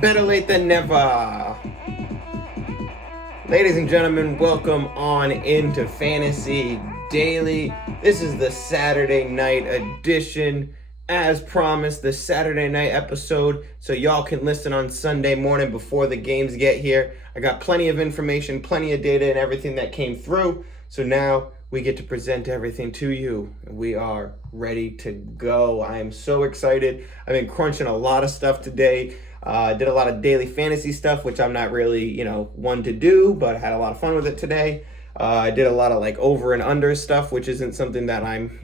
Better late than never. Ladies and gentlemen, welcome on into Fantasy Daily. This is the Saturday night edition. As promised, the Saturday night episode, so y'all can listen on Sunday morning before the games get here. I got plenty of information, plenty of data, and everything that came through. So now we get to present everything to you. We are ready to go. I am so excited. I've been crunching a lot of stuff today. I did a lot of daily fantasy stuff, which I'm not really, one to do, but I had a lot of fun with it today. I did a lot of over and under stuff, which isn't something that I'm,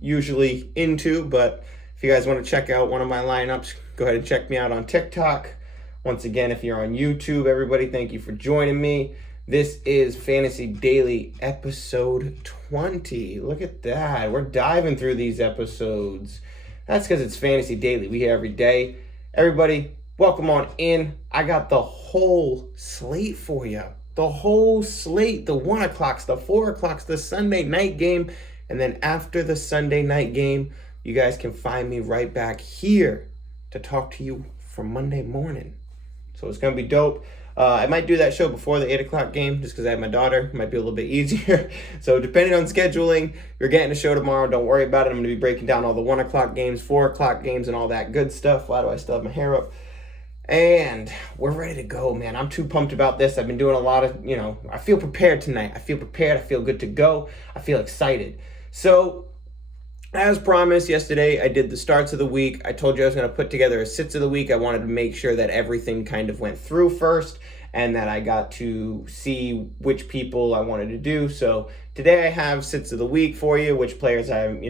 usually into. But if you guys want to check out one of my lineups, go ahead and check me out on TikTok. Once again, if you're on YouTube, everybody, thank you for joining me. This is Fantasy Daily episode 20. Look at that. We're diving through these episodes. That's because it's Fantasy Daily. We here every day. Everybody, welcome on in. I got the whole slate for you. The whole slate. The 1 o'clocks, the 4 o'clocks, the Sunday night game. And then after the Sunday night game, you guys can find me right back here to talk to you for Monday morning. So it's going to be dope. I might do that show before the 8 o'clock game just because I have my daughter. It might be a little bit easier. So depending on scheduling, you're getting a show tomorrow. Don't worry about it. I'm going to be breaking down all the 1 o'clock games, 4 o'clock games, and all that good stuff. Why do I still have my hair up? And we're ready to go, man. I'm too pumped about this. I've been doing a lot of, I feel prepared tonight. I feel prepared. I feel good to go. I feel excited. So as promised yesterday, I did the starts of the week. I told you I was going to put together a sits of the week. I wanted to make sure that everything kind of went through first and that I got to see which people I wanted to do. So today I have sits of the week for you, which players I'm,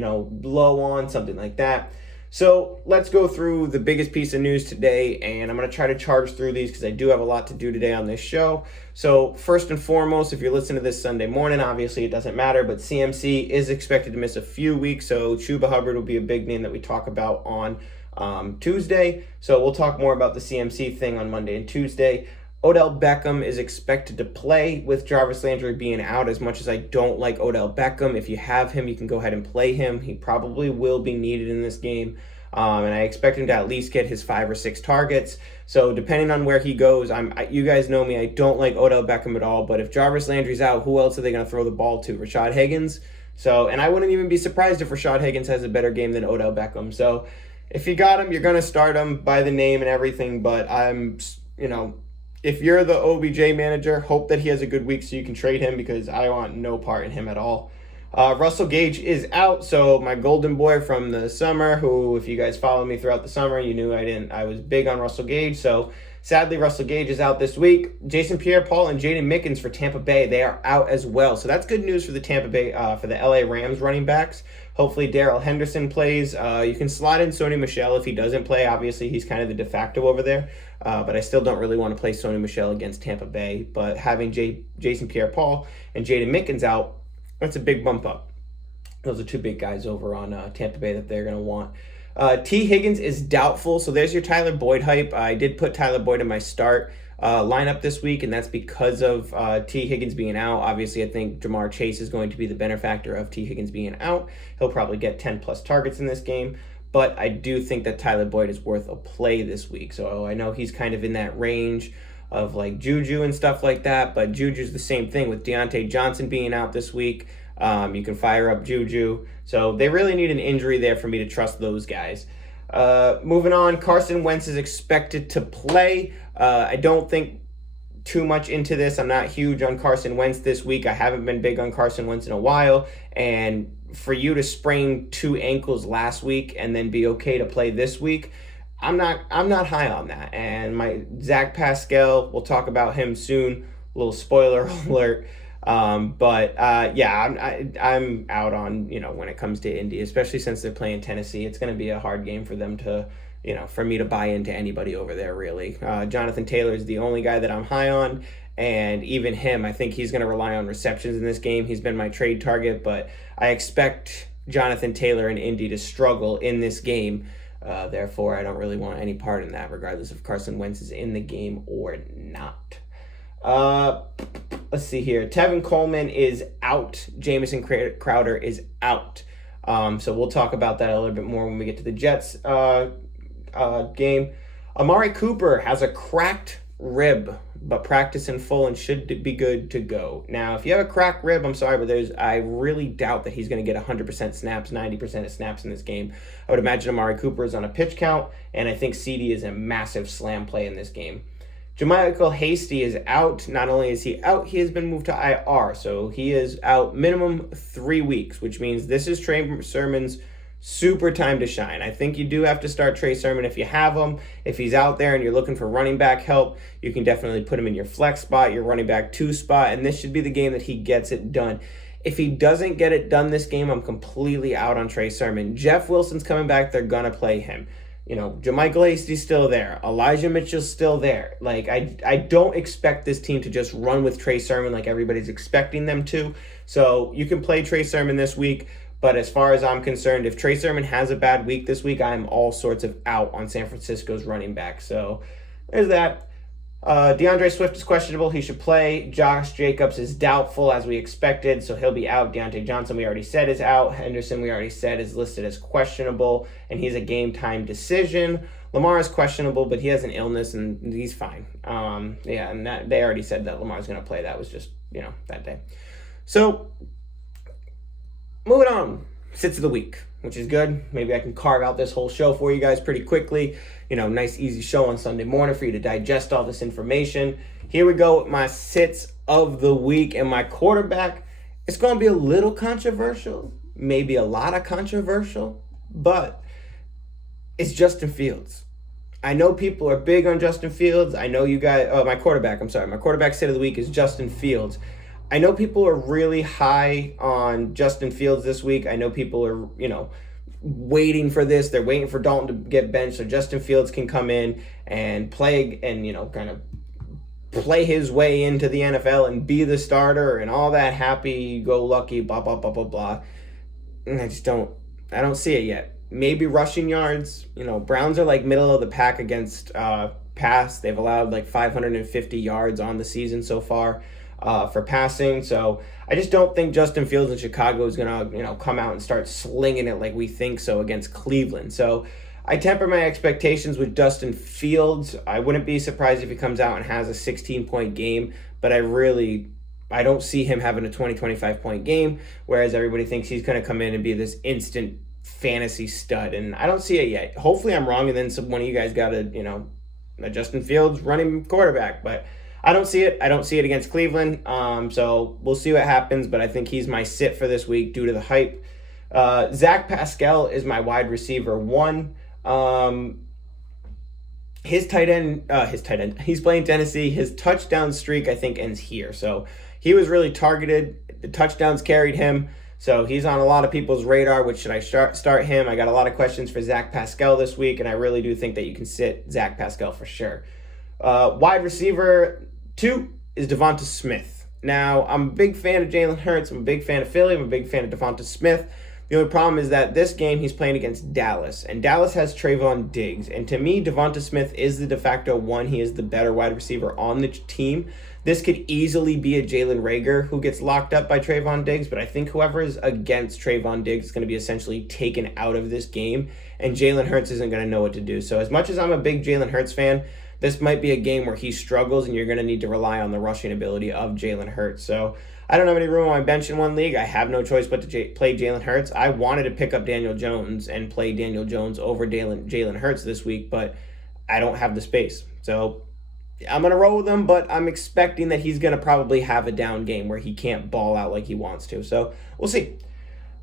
low on, something like that. So let's go through the biggest piece of news today, and I'm going to try to charge through these because I do have a lot to do today on this show. So first and foremost, if you're listening to this Sunday morning, obviously it doesn't matter, but CMC is expected to miss a few weeks, so Chuba Hubbard will be a big name that we talk about on Tuesday. So we'll talk more about the CMC thing on Monday and Tuesday. Odell Beckham is expected to play with Jarvis Landry being out. As much as I don't like Odell Beckham, if you have him, you can go ahead and play him. He probably will be needed in this game. And I expect him to at least get his 5 or 6 targets. So depending on where he goes, you guys know me, I don't like Odell Beckham at all. But if Jarvis Landry's out, who else are they going to throw the ball to? Rashad Higgins? And I wouldn't even be surprised if Rashad Higgins has a better game than Odell Beckham. So if you got him, you're going to start him by the name and everything. But if you're the OBJ manager, hope that he has a good week so you can trade him because I want no part in him at all. Russell Gage is out, so my golden boy from the summer, who, if you guys follow me throughout the summer, you knew I was big on Russell Gage. So sadly, Russell Gage is out this week. Jason Pierre-Paul and Jaden Mickens for Tampa Bay, they are out as well. So that's good news for the Tampa Bay, for the LA Rams running backs. Hopefully Darrell Henderson plays. You can slot in Sony Michel if he doesn't play. Obviously, he's kind of the de facto over there. But I still don't really want to play Sony Michel against Tampa Bay. But having Jason Pierre-Paul and Jaden Mickens out, that's a big bump up. Those are two big guys over on Tampa Bay that they're going to want. T. Higgins is doubtful. So there's your Tyler Boyd hype. I did put Tyler Boyd in my start lineup this week, and that's because of T. Higgins being out. Obviously, I think Jamar Chase is going to be the benefactor of T. Higgins being out. He'll probably get 10-plus targets in this game. But I do think that Tyler Boyd is worth a play this week. So I know he's kind of in that range of Juju and stuff like that. But Juju's the same thing with Deontay Johnson being out this week. You can fire up Juju. So they really need an injury there for me to trust those guys. Moving on, Carson Wentz is expected to play. I don't think too much into this. I'm not huge on Carson Wentz this week. I haven't been big on Carson Wentz in a while. And for you to sprain 2 ankles last week and then be okay to play this week, I'm not high on that. And my Zach Pascal, we'll talk about him soon. A little spoiler alert. I'm out on, when it comes to Indy, especially since they're playing Tennessee. It's going to be a hard game for them to, for me to buy into anybody over there, really. Jonathan Taylor is the only guy that I'm high on. And even him, I think he's going to rely on receptions in this game. He's been my trade target, but I expect Jonathan Taylor and Indy to struggle in this game. Therefore, I don't really want any part in that, regardless if Carson Wentz is in the game or not. Let's see here. Tevin Coleman is out. Jamison Crowder is out. So we'll talk about that a little bit more when we get to the Jets game. Amari Cooper has a cracked rib, but practice in full and should be good to go. Now, if you have a cracked rib, I'm sorry, but I really doubt that he's going to get 100% snaps, 90% of snaps in this game. I would imagine Amari Cooper is on a pitch count, and I think CD is a massive slam play in this game. JaMychal Hasty is out. Not only is he out, he has been moved to IR, so he is out minimum 3 weeks, which means this is Trey Sermon's super time to shine. I think you do have to start Trey Sermon if you have him. If he's out there and you're looking for running back help, you can definitely put him in your flex spot, your running back 2 spot, and this should be the game that he gets it done. If he doesn't get it done this game, I'm completely out on Trey Sermon. Jeff Wilson's coming back. They're going to play him. JaMychal Hasty's still there. Elijah Mitchell's still there. I don't expect this team to just run with Trey Sermon like everybody's expecting them to. So you can play Trey Sermon this week. But as far as I'm concerned, if Trey Sermon has a bad week this week, I am all sorts of out on San Francisco's running back. So there's that. DeAndre Swift is questionable. He should play. Josh Jacobs is doubtful, as we expected, so he'll be out. Deontay Johnson, we already said, is out. Henderson, we already said, is listed as questionable, and he's a game-time decision. Lamar is questionable, but he has an illness, and he's fine. They already said that Lamar's going to play. That was just, that day. So moving on, sits of the week, which is good. Maybe I can carve out this whole show for you guys pretty quickly. Nice, easy show on Sunday morning for you to digest all this information. Here we go with my sits of the week. And my quarterback, it's going to be a little controversial, maybe a lot of controversial, but it's Justin Fields. I know people are big on Justin Fields. I know you guys, my quarterback sit of the week is Justin Fields. I know people are really high on Justin Fields this week. I know people are, waiting for this. They're waiting for Dalton to get benched so Justin Fields can come in and play and, kind of play his way into the NFL and be the starter and all that happy-go-lucky, blah, blah, blah, blah, blah. And I don't see it yet. Maybe rushing yards. Browns are middle of the pack against pass. They've allowed 550 yards on the season so far. For passing, so I just don't think Justin Fields in Chicago is gonna, come out and start slinging it like we think so against Cleveland. So I temper my expectations with Justin Fields. I wouldn't be surprised if he comes out and has a 16-point game, but I don't see him having a 20-25-point game, whereas everybody thinks he's gonna come in and be this instant fantasy stud, and I don't see it yet. Hopefully I'm wrong, and then one of you guys got a Justin Fields running quarterback, but I don't see it. I don't see it against Cleveland. So we'll see what happens, but I think he's my sit for this week due to the hype. Zach Pascal is my wide receiver 1. His tight end, he's playing Tennessee. His touchdown streak, I think, ends here. So he was really targeted. The touchdowns carried him. So he's on a lot of people's radar. Which should I start him? I got a lot of questions for Zach Pascal this week, and I really do think that you can sit Zach Pascal for sure. Wide receiver 2 is Devonta Smith. Now, I'm a big fan of Jalen Hurts. I'm a big fan of Philly. I'm a big fan of Devonta Smith. The only problem is that this game he's playing against Dallas, and Dallas has Trayvon Diggs. And to me, Devonta Smith is the de facto 1. He is the better wide receiver on the team. This could easily be a Jalen Reagor who gets locked up by Trayvon Diggs, but I think whoever is against Trayvon Diggs is going to be essentially taken out of this game, and Jalen Hurts isn't going to know what to do. So as much as I'm a big Jalen Hurts fan, this might be a game where he struggles, and you're going to need to rely on the rushing ability of Jalen Hurts. So I don't have any room on my bench in one league. I have no choice but to play Jalen Hurts. I wanted to pick up Daniel Jones and play Daniel Jones over Jalen Hurts this week, but I don't have the space. So I'm going to roll with him, but I'm expecting that he's going to probably have a down game where he can't ball out like he wants to. So we'll see.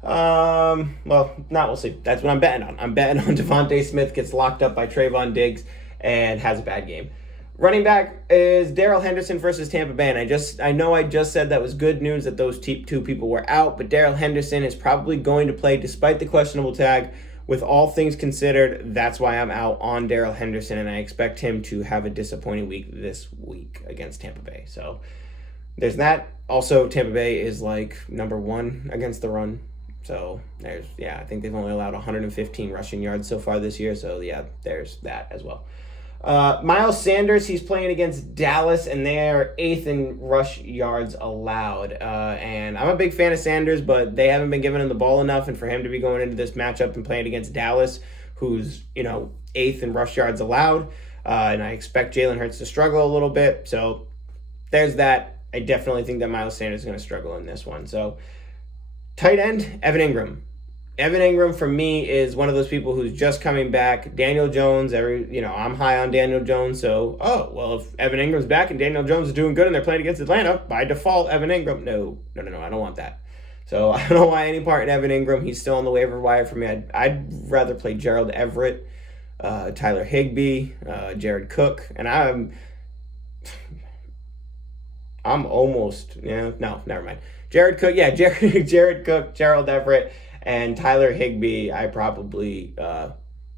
We'll see. That's what I'm betting on. I'm betting on Devonta Smith gets locked up by Trayvon Diggs and has a bad game. Running back is Darrell Henderson versus Tampa Bay, and I know I just said that was good news that those two people were out, but Darrell Henderson is probably going to play despite the questionable tag. With all things considered, that's why I'm out on Darrell Henderson, and I expect him to have a disappointing week this week against Tampa Bay. So there's that. Also, Tampa Bay is number 1 against the run. So I think they've only allowed 115 rushing yards so far this year. So there's that as well. Miles Sanders, he's playing against Dallas, and they're 8th in rush yards allowed. And I'm a big fan of Sanders, but they haven't been giving him the ball enough. And for him to be going into this matchup and playing against Dallas, who's, 8th in rush yards allowed, and I expect Jalen Hurts to struggle a little bit. So there's that. I definitely think that Miles Sanders is going to struggle in this one. So tight end, Evan Ingram. Evan Ingram for me is one of those people who's just coming back. Daniel Jones, I'm high on Daniel Jones. So, if Evan Ingram's back and Daniel Jones is doing good and they're playing against Atlanta, by default, Evan Ingram. No, I don't want that. So I don't want any part in Evan Ingram. He's still on the waiver wire for me. I'd rather play Gerald Everett, Tyler Higbee, Jared Cook, and I'm almost, no, never mind. Jared Cook, Jared Cook, Gerald Everett, and Tyler Higbee, I probably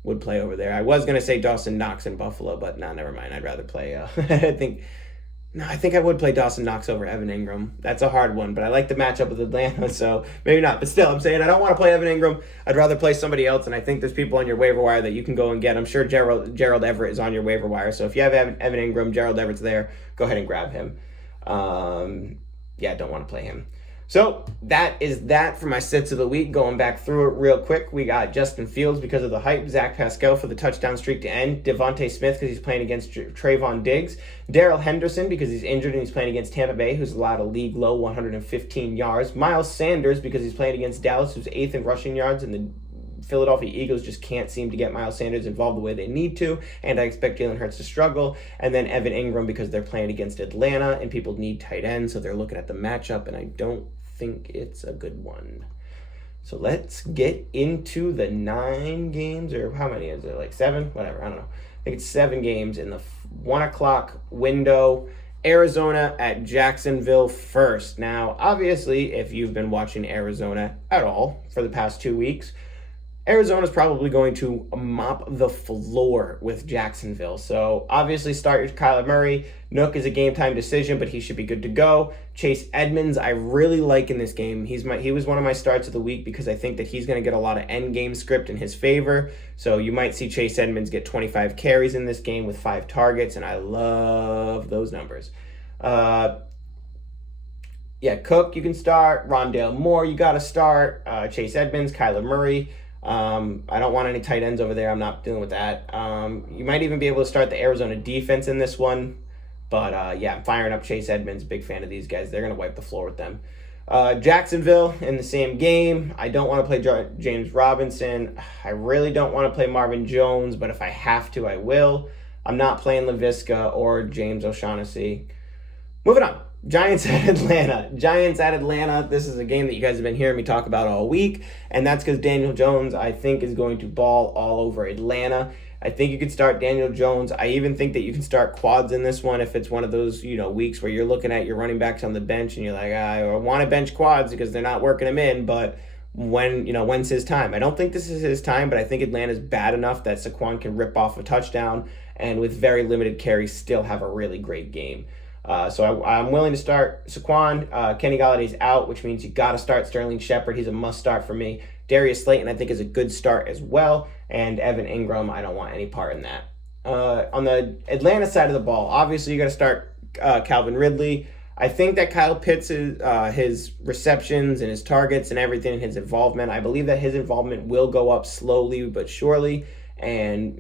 would play over there. I was going to say Dawson Knox in Buffalo, but never mind. I'd rather play, I think I would play Dawson Knox over Evan Ingram. That's a hard one, but I like the matchup with Atlanta, so maybe not. But still, I'm saying I don't want to play Evan Ingram. I'd rather play somebody else, and I think there's people on your waiver wire that you can go and get. I'm sure Gerald Everett is on your waiver wire, so if you have Evan Ingram, Gerald Everett's there, go ahead and grab him. Don't want to play him. So that is that for my sits of the week. Going back through it real quick, we got Justin Fields because of the hype, Zach Pascal for the touchdown streak to end, Devontae Smith because he's playing against Trayvon Diggs, Darrell Henderson because he's injured and he's playing against Tampa Bay, who's allowed a league low 115 yards, Miles Sanders because he's playing against Dallas, who's 8th in rushing yards, and the Philadelphia Eagles just can't seem to get Miles Sanders involved the way they need to, and I expect Jalen Hurts to struggle. And then Evan Ingram because they're playing against Atlanta, and people need tight ends, so they're looking at the matchup, and I don't think it's a good one. So let's get into the 9 games, or how many is it? Like 7? Whatever, I don't know. I think it's 7 games in the 1 o'clock window. Arizona at Jacksonville first. Now, obviously, if you've been watching Arizona at all for the past 2 weeks, Arizona's probably going to mop the floor with Jacksonville. So obviously start your Kyler Murray. Nook is a game time decision, but he should be good to go. Chase Edmonds, I really like in this game. He was one of my starts of the week because I think that he's going to get a lot of end game script in his favor. So you might see Chase Edmonds get 25 carries in this game with 5 targets, and I love those numbers. Cook, you can start. Rondale Moore, you got to start. Chase Edmonds, Kyler Murray. I don't want any tight ends over there. I'm not dealing with that. You might even be able to start the Arizona defense in this one. But, I'm firing up Chase Edmonds. Big fan of these guys. They're going to wipe the floor with them. Jacksonville in the same game. I don't want to play James Robinson. I really don't want to play Marvin Jones, but if I have to, I will. I'm not playing LaVisca or James O'Shaughnessy. Moving on. Giants at Atlanta. This is a game that you guys have been hearing me talk about all week, and that's because Daniel Jones, I think, is going to ball all over Atlanta. I think you could start Daniel Jones. I even think that you can start quads in this one if it's one of those, weeks where you're looking at your running backs on the bench and you're like, I want to bench quads because they're not working him in, but when's his time? I don't think this is his time, but I think Atlanta's bad enough that Saquon can rip off a touchdown and with very limited carries still have a really great game. So I'm willing to start Saquon. Kenny Galladay's out, which means you got to start Sterling Shepard. He's a must start for me. Darius Slayton, I think, is a good start as well. And Evan Ingram, I don't want any part in that. On the Atlanta side of the ball, obviously you got to start Calvin Ridley. I think that Kyle Pitts, his receptions and his targets and everything, his involvement, I believe that his involvement will go up slowly but surely. And,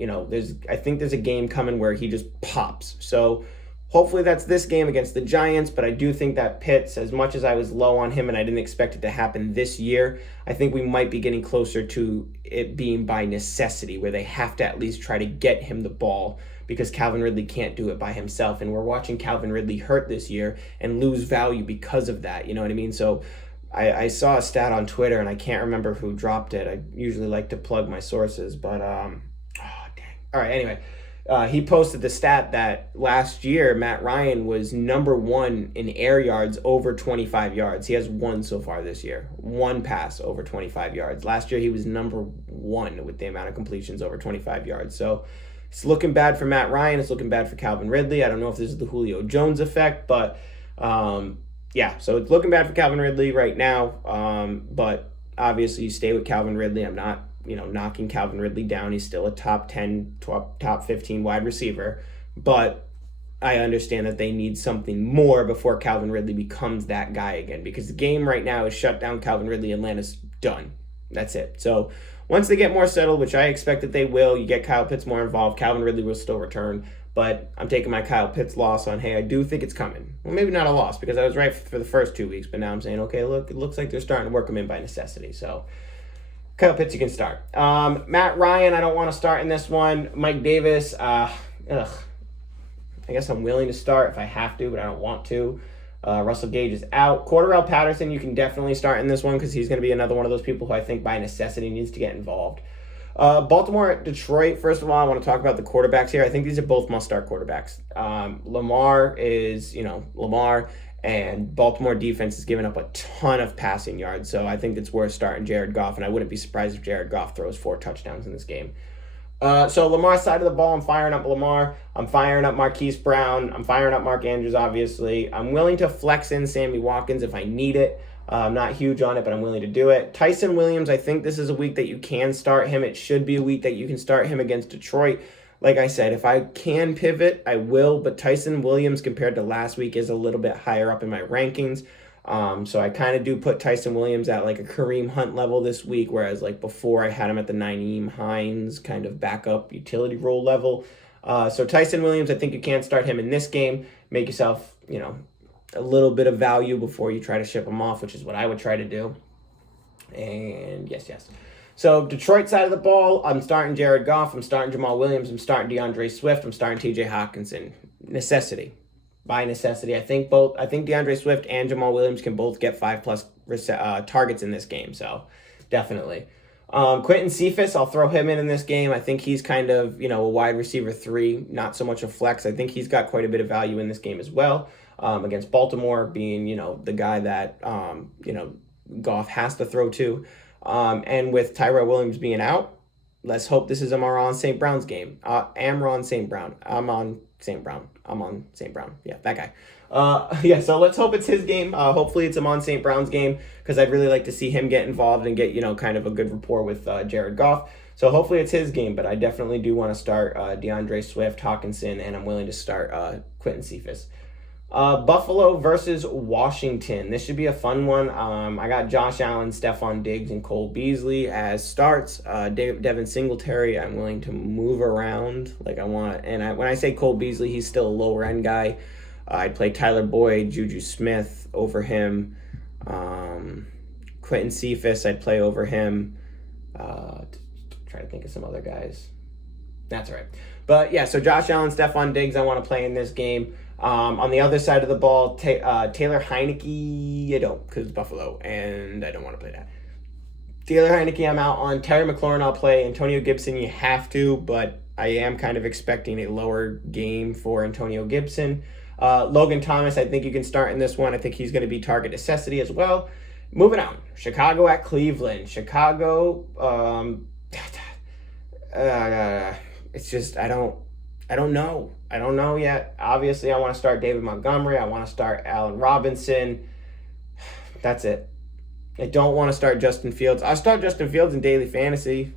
I think there's a game coming where he just pops. So hopefully that's this game against the Giants, but I do think that Pitts, as much as I was low on him and I didn't expect it to happen this year, I think we might be getting closer to it being by necessity, where they have to at least try to get him the ball because Calvin Ridley can't do it by himself. And we're watching Calvin Ridley hurt this year and lose value because of that. You know what I mean? So I saw a stat on Twitter, and I can't remember who dropped it. I usually like to plug my sources, but dang. All right, anyway. He posted the stat that last year, Matt Ryan was number 1 in air yards over 25 yards. He has 1 so far this year. 1 pass over 25 yards. Last year, he was number 1 with the amount of completions over 25 yards. So it's looking bad for Matt Ryan. It's looking bad for Calvin Ridley. I don't know if this is the Julio Jones effect, but so it's looking bad for Calvin Ridley right now. But obviously, you stay with Calvin Ridley. I'm not knocking Calvin Ridley down. He's still a top 10, top 15 wide receiver. But I understand that they need something more before Calvin Ridley becomes that guy again. Because the game right now is shut down Calvin Ridley. Atlanta's done. That's it. So once they get more settled, which I expect that they will, you get Kyle Pitts more involved. Calvin Ridley will still return. But I'm taking my Kyle Pitts loss on, hey, I do think it's coming. Well, maybe not a loss because I was right for the first 2 weeks. But now I'm saying, okay, look, it looks like they're starting to work him in by necessity. So Kyle Pitts, you can start. Matt Ryan, I don't want to start in this one. Mike Davis, I guess I'm willing to start if I have to, but I don't want to. Russell Gage is out. Cordarrelle Patterson, you can definitely start in this one because he's going to be another one of those people who I think by necessity needs to get involved. Baltimore at Detroit, first of all, I want to talk about the quarterbacks here. I think these are both must-start quarterbacks. Lamar is, Lamar, and Baltimore defense has given up a ton of passing yards, so I think it's worth starting Jared Goff, and I wouldn't be surprised if Jared Goff throws 4 touchdowns in this game. So Lamar's side of the ball, I'm firing up Lamar. I'm firing up Marquise Brown. I'm firing up Mark Andrews, obviously. I'm willing to flex in Sammy Watkins if I need it. I'm not huge on it, but I'm willing to do it. Tyson Williams, I think this is a week that you can start him. It should be a week that you can start him against Detroit. Like I said, if I can pivot, I will. But Tyson Williams compared to last week is a little bit higher up in my rankings. So I kind of do put Tyson Williams at like a Kareem Hunt level this week, whereas like before I had him at the Nyheim Hines kind of backup utility role level. So Tyson Williams, I think you can start him in this game. Make yourself, a little bit of value before you try to ship him off, which is what I would try to do. And yes. So Detroit side of the ball, I'm starting Jared Goff. I'm starting Jamal Williams. I'm starting DeAndre Swift. I'm starting TJ Hawkinson. Necessity. By necessity. I think DeAndre Swift and Jamal Williams can both get 5+ targets in this game. So definitely. Quentin Cephas, I'll throw him in this game. I think he's kind of, a wide receiver 3, not so much a flex. I think he's got quite a bit of value in this game as well. Against Baltimore being, the guy that, Goff has to throw to. And with Tyrell Williams being out, let's hope this is Amon St. Brown's game. Amon St. Brown. Yeah, that guy. So let's hope it's his game. Hopefully it's Amon St. Brown's game because I'd really like to see him get involved and get, kind of a good rapport with Jared Goff. So hopefully it's his game, but I definitely do want to start DeAndre Swift, Hawkinson, and I'm willing to start Quentin Cephas. Buffalo versus Washington. This should be a fun one. I got Josh Allen, Stephon Diggs, and Cole Beasley as starts. Devin Singletary, I'm willing to move around. When I say Cole Beasley, he's still a lower end guy. I'd play Tyler Boyd, Juju Smith over him. Quentin Cephas, I'd play over him. Try to think of some other guys. That's all right. But yeah, so Josh Allen, Stephon Diggs, I want to play in this game. On the other side of the ball, Taylor Heineke, I don't, because Buffalo, and I don't want to play that. Taylor Heineke, I'm out on. Terry McLaurin, I'll play. Antonio Gibson, you have to, but I am kind of expecting a lower game for Antonio Gibson. Logan Thomas, I think you can start in this one. I think he's going to be target necessity as well. Moving on, Chicago at Cleveland. Chicago, it's just, I don't know. I don't know yet. Obviously, I want to start David Montgomery. I want to start Allen Robinson. That's it. I don't want to start Justin Fields. I'll start Justin Fields in daily fantasy.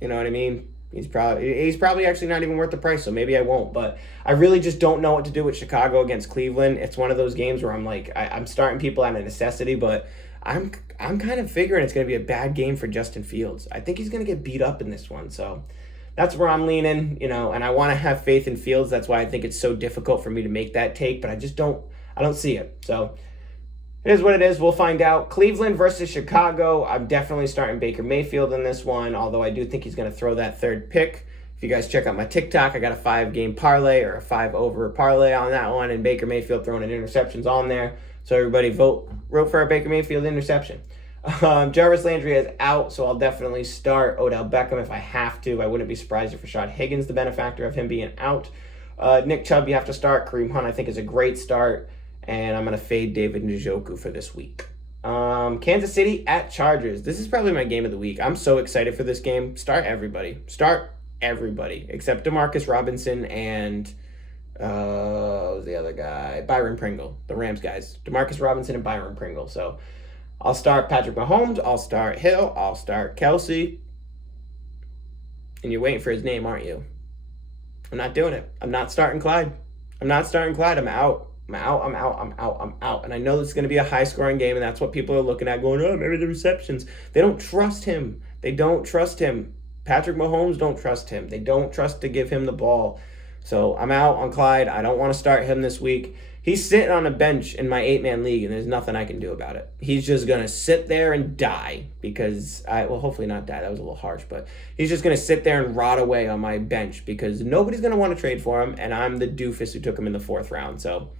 You know what I mean? He's probably actually not even worth the price, so maybe I won't. But I really just don't know what to do with Chicago against Cleveland. It's one of those games where I'm like, I'm starting people out of necessity, but I'm kind of figuring it's going to be a bad game for Justin Fields. I think he's going to get beat up in this one, so that's where I'm leaning, and I want to have faith in Fields. That's why I think it's so difficult for me to make that take, but I don't see it. So it is what it is. We'll find out. Cleveland versus Chicago. I'm definitely starting Baker Mayfield in this one, although I do think he's going to throw that third pick. If you guys check out my TikTok, I got a 5-game parlay or a 5-over parlay on that one, and Baker Mayfield throwing in interceptions on there. So everybody vote for a Baker Mayfield interception. Jarvis Landry is out, so I'll definitely start Odell Beckham if I have to. I wouldn't be surprised if Rashad Higgins, the benefactor of him being out. Nick Chubb, you have to start. Kareem Hunt, I think, is a great start. And I'm going to fade David Njoku for this week. Kansas City at Chargers. This is probably my game of the week. I'm so excited for this game. Start everybody. Except Demarcus Robinson and the other guy, Byron Pringle, the Rams guys. Demarcus Robinson and Byron Pringle. So I'll start Patrick Mahomes, I'll start Hill, I'll start Kelsey. And you're waiting for his name, aren't you? I'm not doing it. I'm not starting Clyde. I'm out. And I know this is going to be a high-scoring game, and that's what people are looking at, going, oh, maybe the receptions. They don't trust him. They don't trust him. Patrick Mahomes don't trust him. They don't trust to give him the ball. So I'm out on Clyde. I don't want to start him this week. He's sitting on a bench in my 8-man league, and there's nothing I can do about it. He's just going to sit there and die because hopefully not die. That was a little harsh, but he's just going to sit there and rot away on my bench because nobody's going to want to trade for him, and I'm the doofus who took him in the 4th round. So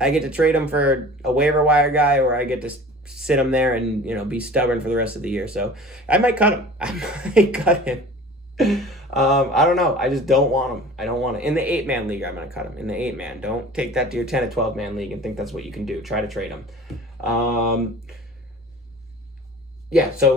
I get to trade him for a waiver wire guy, or I get to sit him there and, be stubborn for the rest of the year. So I might cut him. I might cut him. I don't know. I just don't want him. I don't want it. In the 8-man league, I'm going to cut him. In the 8-man. Don't take that to your 10 or 12-man league and think that's what you can do. Try to trade him. So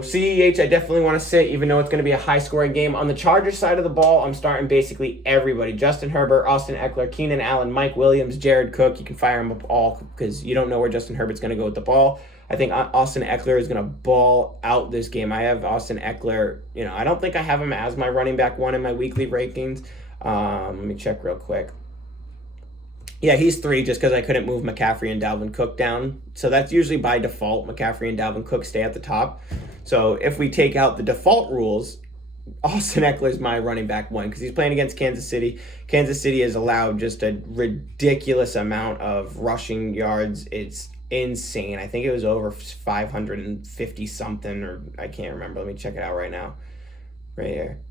CEH, I definitely want to sit, even though it's going to be a high-scoring game. On the Chargers side of the ball, I'm starting basically everybody. Justin Herbert, Austin Eckler, Keenan Allen, Mike Williams, Jared Cook. You can fire them up all because you don't know where Justin Herbert's going to go with the ball. I think Austin Eckler is going to ball out this game. I have Austin Eckler, I don't think I have him as my running back 1 in my weekly rankings. Let me check real quick. Yeah, he's 3 just because I couldn't move McCaffrey and Dalvin Cook down. So that's usually by default. McCaffrey and Dalvin Cook stay at the top. So if we take out the default rules, Austin Eckler is my running back 1 because he's playing against Kansas City. Kansas City has allowed just a ridiculous amount of rushing yards. It's insane. I think it was over 550 something, or I can't remember. Let me check it out right now. Right here.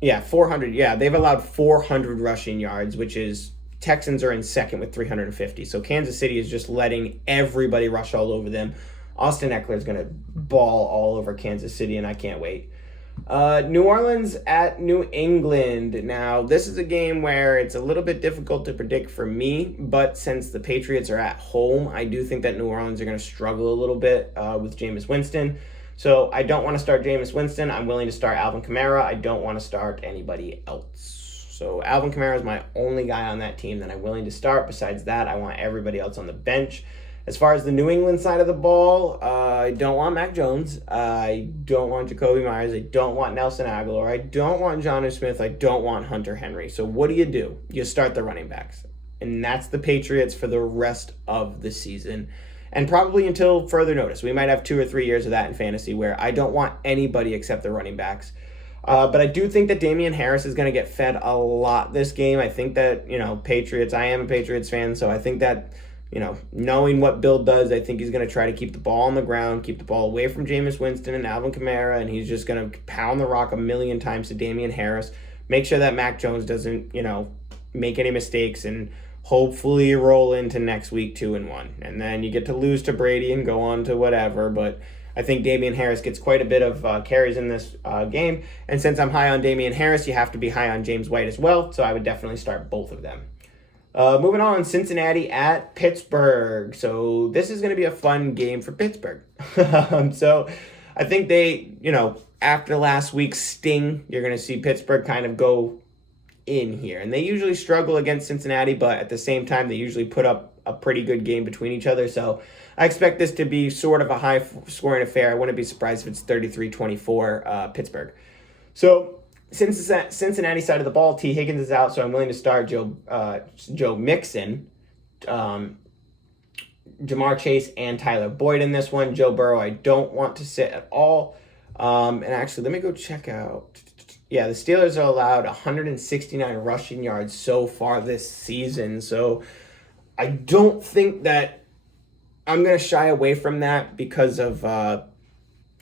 Yeah, 400. Yeah, they've allowed 400 rushing yards, which is Texans are in second with 350. So Kansas City is just letting everybody rush all over them. Austin Eckler is going to ball all over Kansas City, and I can't wait. New Orleans at New England. Now, this is a game where it's a little bit difficult to predict for me, but since the Patriots are at home, I do think that New Orleans are going to struggle a little bit with Jameis Winston. So I don't want to start Jameis Winston. I'm willing to start Alvin Kamara. I don't want to start anybody else. So Alvin Kamara is my only guy on that team that I'm willing to start. Besides that, I want everybody else on the bench. As far as the New England side of the ball, I don't want Mac Jones. I don't want Jacoby Myers. I don't want Nelson Aguilar. I don't want Jonnu Smith. I don't want Hunter Henry. So what do? You start the running backs. And that's the Patriots for the rest of the season. And probably until further notice. We might have 2 or 3 years of that in fantasy where I don't want anybody except the running backs. But I do think that Damian Harris is going to get fed a lot this game. I think that, Patriots, I am a Patriots fan, so I think that, knowing what Bill does, I think he's going to try to keep the ball on the ground, keep the ball away from Jameis Winston and Alvin Kamara, and he's just going to pound the rock a million times to Damian Harris, make sure that Mac Jones doesn't, make any mistakes, and hopefully roll into next week 2-1. And then you get to lose to Brady and go on to whatever, but I think Damian Harris gets quite a bit of carries in this game, and since I'm high on Damian Harris, you have to be high on James White as well, so I would definitely start both of them. Moving on, Cincinnati at Pittsburgh. So this is going to be a fun game for Pittsburgh. So I think they, after last week's sting, you're going to see Pittsburgh kind of go in here. And they usually struggle against Cincinnati, but at the same time, they usually put up a pretty good game between each other. So I expect this to be sort of a high-scoring affair. I wouldn't be surprised if it's 33-24 Pittsburgh. So Cincinnati side of the ball, T. Higgins is out, so I'm willing to start Joe Mixon, Jamar Chase, and Tyler Boyd in this one. Joe Burrow, I don't want to sit at all. And actually, let me go check out. Yeah, the Steelers are allowed 169 rushing yards so far this season, so I don't think that I'm going to shy away from that because of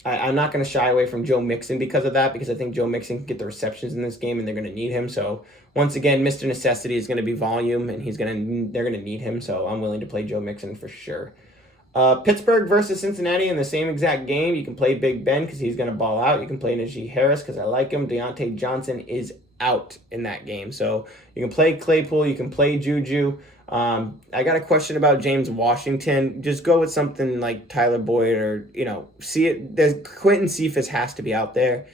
I'm not going to shy away from Joe Mixon because of that, because I think Joe Mixon can get the receptions in this game and they're going to need him. So once again, Mr. Necessity is going to be volume, and they're going to need him. So I'm willing to play Joe Mixon for sure. Pittsburgh versus Cincinnati in the same exact game. You can play Big Ben because he's going to ball out. You can play Najee Harris because I like him. Deontay Johnson is out in that game. So you can play Claypool. You can play Juju. I got a question about James Washington. Just go with something like Tyler Boyd or, see it. There's Quentin Cephas has to be out there.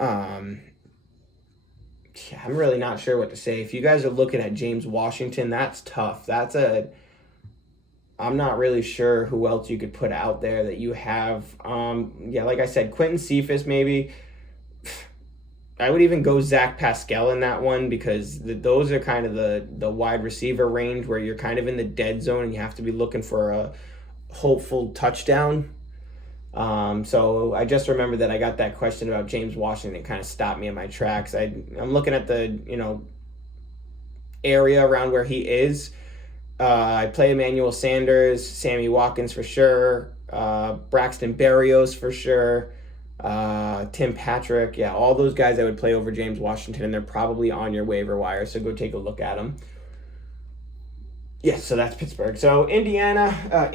I'm really not sure what to say. If you guys are looking at James Washington, that's tough. I'm not really sure who else you could put out there that you have. Like I said, Quentin Cephas maybe. I would even go Zach Pascal in that one because those are kind of the wide receiver range where you're kind of in the dead zone and you have to be looking for a hopeful touchdown. So I just remembered that I got that question about James Washington. It kind of stopped me in my tracks. I'm looking at the area around where he is. I play Emmanuel Sanders, Sammy Watkins for sure, Braxton Berrios for sure, Tim Patrick. Yeah, all those guys I would play over James Washington, and they're probably on your waiver wire, so go take a look at them. Yes, so that's Pittsburgh. So Indianapolis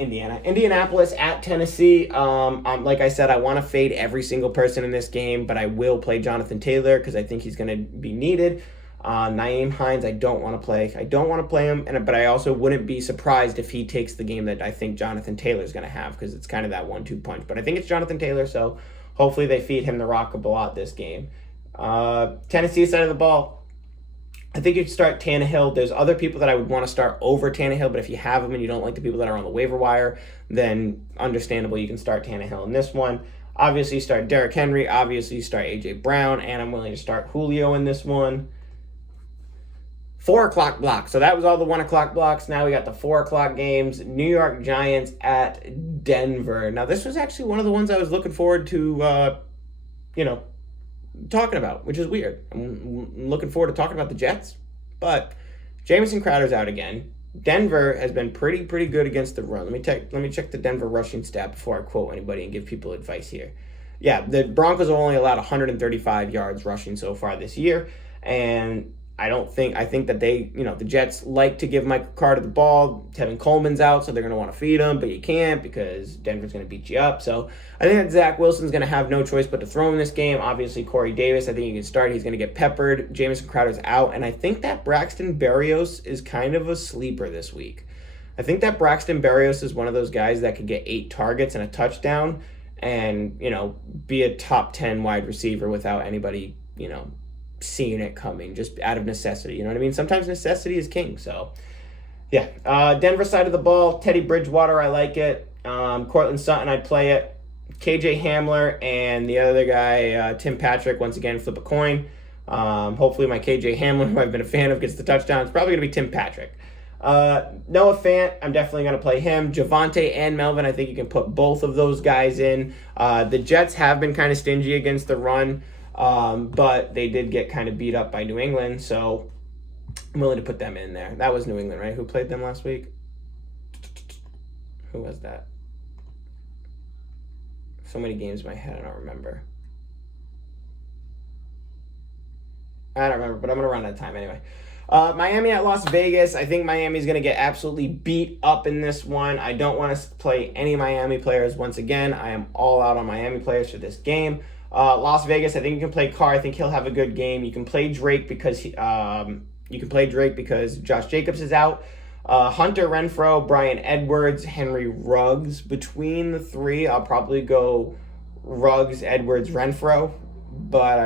at Tennessee. Like I said, I want to fade every single person in this game, but I will play Jonathan Taylor because I think he's going to be needed. Nyheim Hines, I don't want to play. I don't want to play him, but I also wouldn't be surprised if he takes the game that I think Jonathan Taylor is going to have because it's kind of that 1-2 punch. But I think it's Jonathan Taylor, so hopefully they feed him the rock a lot this game. Tennessee side of the ball, I think you'd start Tannehill. There's other people that I would want to start over Tannehill, but if you have them and you don't like the people that are on the waiver wire, then understandable, you can start Tannehill in this one. Obviously, you start Derrick Henry. Obviously, you start A.J. Brown, and I'm willing to start Julio in this one. 4 o'clock block. So that was all the 1 o'clock blocks. Now we got the 4 o'clock games. New York Giants at Denver. Now, this was actually one of the ones I was looking forward to, talking about, which is weird. I'm looking forward to talking about the Jets, but Jamison Crowder's out again. Denver has been pretty good against the run. Let me check the Denver rushing stat before I quote anybody and give people advice here. Yeah, the Broncos have only allowed 135 yards rushing so far this year, and I think that they, the Jets like to give Michael Carter the ball. Tevin Coleman's out, so they're going to want to feed him, but you can't because Denver's going to beat you up. So I think that Zach Wilson's going to have no choice but to throw in this game. Obviously, Corey Davis, I think you can start. He's going to get peppered. Jamison Crowder's out, and I think that Braxton Berrios is kind of a sleeper this week. I think that Braxton Berrios is one of those guys that could get 8 targets and a touchdown and, be a top 10 wide receiver without anybody, seeing it coming, just out of necessity. You know what I mean? Sometimes necessity is king. So, yeah. Denver side of the ball, Teddy Bridgewater, I like it. Cortland Sutton, I'd play it. KJ Hamler and the other guy, Tim Patrick, once again, flip a coin. Hopefully my KJ Hamler, who I've been a fan of, gets the touchdown. It's probably going to be Tim Patrick. Noah Fant, I'm definitely going to play him. Javonte and Melvin, I think you can put both of those guys in. The Jets have been kind of stingy against the run. But they did get kind of beat up by New England, so I'm willing to put them in there. That was New England, right? Who played them last week? Who was that? So many games in my head, I don't remember. I don't remember, but I'm going to run out of time anyway. Miami at Las Vegas. I think Miami's going to get absolutely beat up in this one. I don't want to play any Miami players once again. I am all out on Miami players for this game. Las Vegas, I think you can play Carr. I think he'll have a good game. You can play Drake because Josh Jacobs is out. Hunter Renfrow, Bryan Edwards, Henry Ruggs. Between the three, I'll probably go Ruggs, Edwards, Renfrow. But